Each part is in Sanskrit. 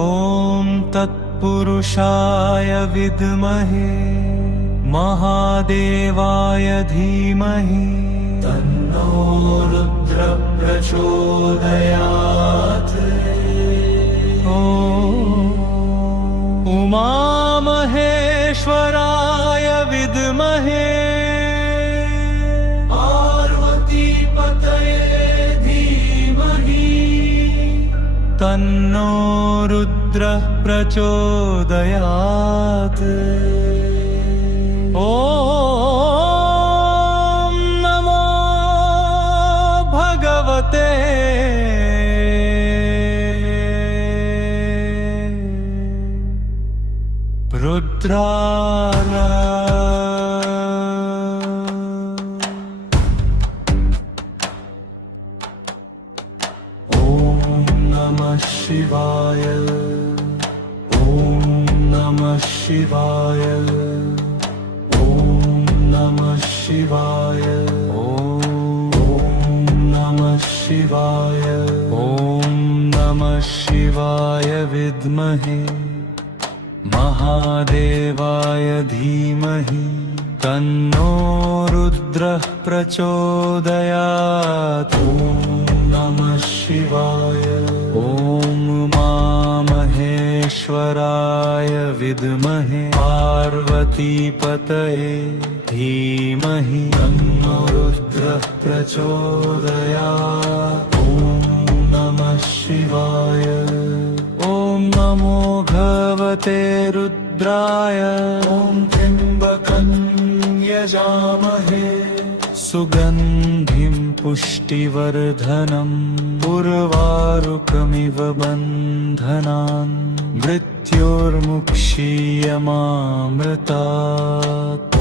ॐ तत्पुरुषाय विद्महे महादेवाय धीमहि तन्नो रुद्र प्रचोदयात्। ॐ उमामहेश्वराय विद्महे पार्वतीपतये धीमहि तन्नो रुद्रः प्रचोदयात्। ॐ नमो भगवते रुद्राय। ॐ नमः शिवाय। ॐ नमः शिवाय। ॐ नमः शिवाय। ॐ नमः शिवाय। ॐ नमः शिवाय विद्महे महादेवाय धीमहि तन्नो रुद्रः प्रचोदयात्। ॐ नमः शिवाय। ॐ उमामहेश्वराय विद्महे पार्वतीपतये धीमहि तन्नो रुद्रः प्रचोदयात्। ॐ नमः शिवाय। ॐ नमो भगवते रुद्राय। ॐ त्र्यम्बकं यजामहे सुगन्धिं पुष्टिवर्धनम् उर्वारुकमिव बन्धनान् मृत्योर्मुक्षीयमामृतात्। ॐ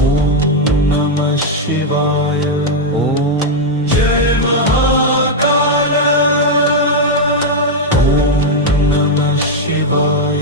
नमः शिवाय। ॐ जय महाकाल। ॐ नमः शिवाय।